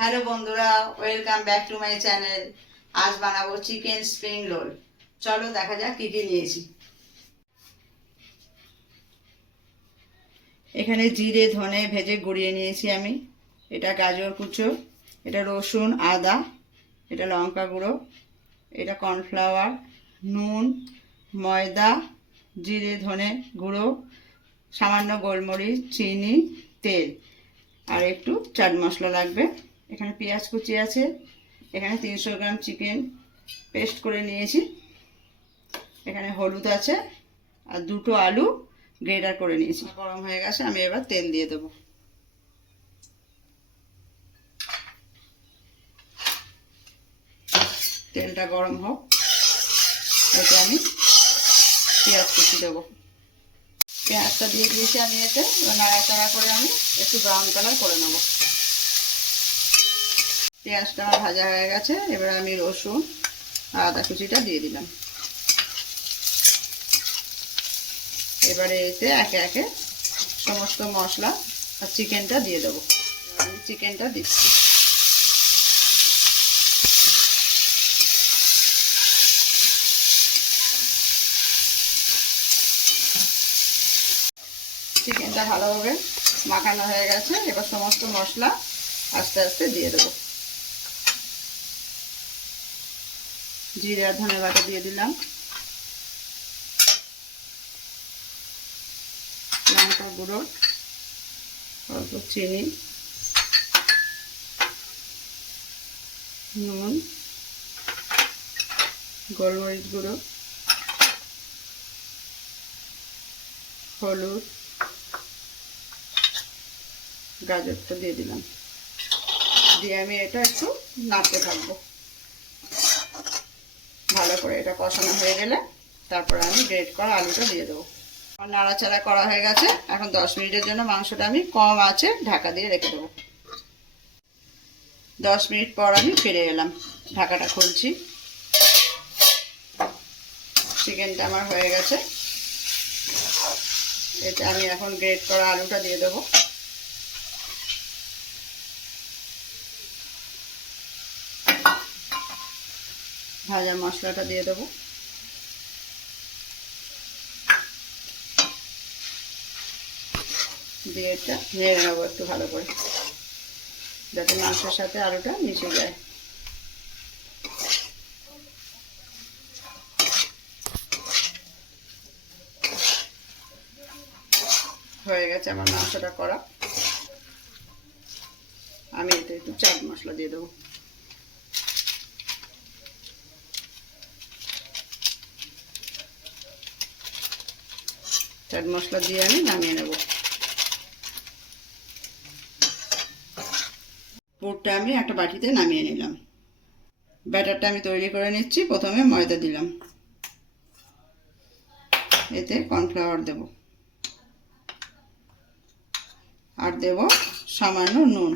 Hello বন্ধুরা, welcome back to my channel. আজ বানাবো চিকেন স্প্রিং রোল। চলো দেখা যাক কী কী নিয়েছি। এখানে জিরে ধনে ভেজে গুঁড়িয়ে নিয়েছি আমি। এটা গাজর কুচো, এটা রসুন আদা, এটা লঙ্কা গুঁড়ো, এটা কর্নফ্লাওয়ার, নুন, ময়দা, জিরে ধনে গুঁড়ো, সামান্য গোলমরিচ, চিনি, তেল আর একটু চাট মশলা লাগবে। এখানে পেঁয়াজ কুচি আছে। এখানে 300 গ্রাম চিকেন পেস্ট করে নিয়েছি। এখানে হলুদ আছে আর দুটো আলু গ্রেটার করে নিয়েছি। গরম হয়ে গেছে, আমি এবার তেল দিয়ে দেবো। তেলটা গরম হোক, এতে আমি পেঁয়াজ কুচি দেবো। পেঁয়াজটা দিয়ে দিয়েছি আমি এতে। এবার নাড়াচাড়া করে আমি একটু ব্রাউন কালার করে নেব। পেঁয়াজটা আমার ভাজা হয়ে গেছে। এবার আমি রসুন আর আদা কুচিটা দিয়ে দিলাম। এবারে এতে একে একে সমস্ত মশলা আর চিকেনটা দিয়ে দেবো। আমি চিকেনটা দিচ্ছি। চিকেনটা ভালোভাবে মাখানো হয়ে গেছে। এবার সমস্ত মশলা আস্তে আস্তে দিয়ে দেবো। জিরে আর ধনে বাটা দিয়ে দিলাম, লঙ্কা গুঁড়ো, অল্প চিনি, নুন, গোলমরিচ গুঁড়ো, হলুদ, গাজরটা দিয়ে দিলাম। দিয়ে আমি এটা একটু নাড়তে থাকবো। ভালো করে এটা কষানো হয়ে গেলে তারপরে আমি গ্রেট করা আলুটা দিয়ে দেবো। আমার নাড়াচাড়া করা হয়ে গেছে। এখন 10 মিনিটের জন্য মাংসটা আমি কম আঁচে ঢাকা দিয়ে রেখে দেবো। 10 মিনিট পর আমি ফিরে এলাম। ঢাকাটা খুলছি। চিকেনটা আমার হয়ে গেছে। এতে আমি এখন গ্রেট করা আলুটা দিয়ে দেবো। ভাজা মশলাটা দিয়ে দেবো। দিয়ে এটা নেড়ে নেবো একটু ভালো করে, যাতে মাংসের সাথে আলুটা মিশে যায়। হয়ে গেছে আমার মাংসটা করা। আমি এতে একটু চাট মশলা দিয়ে দেবো। চাট মশলা দিয়ে আমি নামিয়ে নেব। পুরটা আমি একটা বাটিতে নামিয়ে নিলাম। ব্যাটারটা আমি তৈরি করে নিচ্ছি। প্রথমে ময়দা দিলাম, এতে কর্নফ্লাওয়ার দেব আর দেব সামান্য নুন।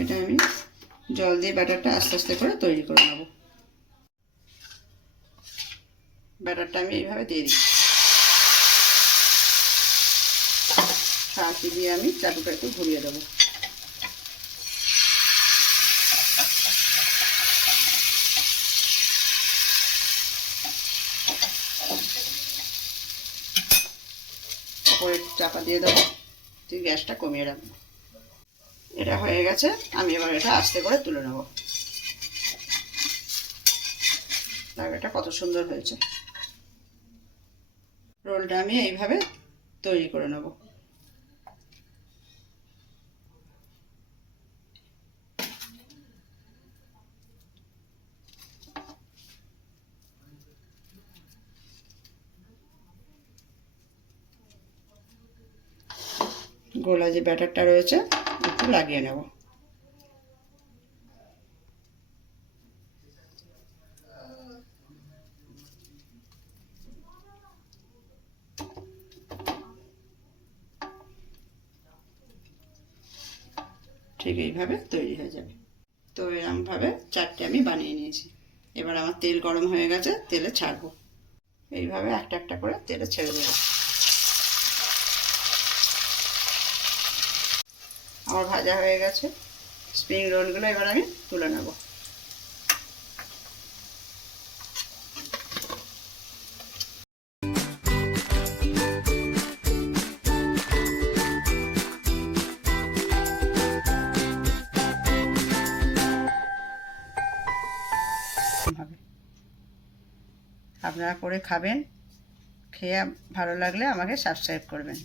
এটা আমি জল দিয়ে ব্যাটারটা আস্তে আস্তে করে তৈরি করে নেব। ব্যাটারটা আমি এইভাবে দিয়ে দিই। ছাঁকি দিয়ে আমি চাটুটা একটু ঘুরিয়ে দেবো। ওপরে চাপা দিয়ে দেবো। তুই গ্যাসটা কমিয়ে রাখবো। এটা হয়ে গেছে। আমি এবার এটা আস্তে করে তুলে নেব। দেখ এটা কত সুন্দর হয়েছে। রোলটা আমি এইভাবে তৈরি করে নেব। গোলা যে ব্যাটারটা রয়েছে একটু লাগিয়ে নেব। ঠিক এইভাবে তৈরি হয়ে যাবে। তো এরকমভাবে চারটে আমি বানিয়ে নিয়েছি। এবার আমার তেল গরম হয়ে গেছে, তেলে ছাড়বো। এইভাবে একটা একটা করে তেলে ছেড়ে দেবো। আমার ভাজা হয়ে গেছে। স্প্রিং রোলগুলো এবার আমি তুলে নেব। আপনারা করে খাবেন, খেয়ে ভালো লাগলে আমাকে সাবস্ক্রাইব করবেন।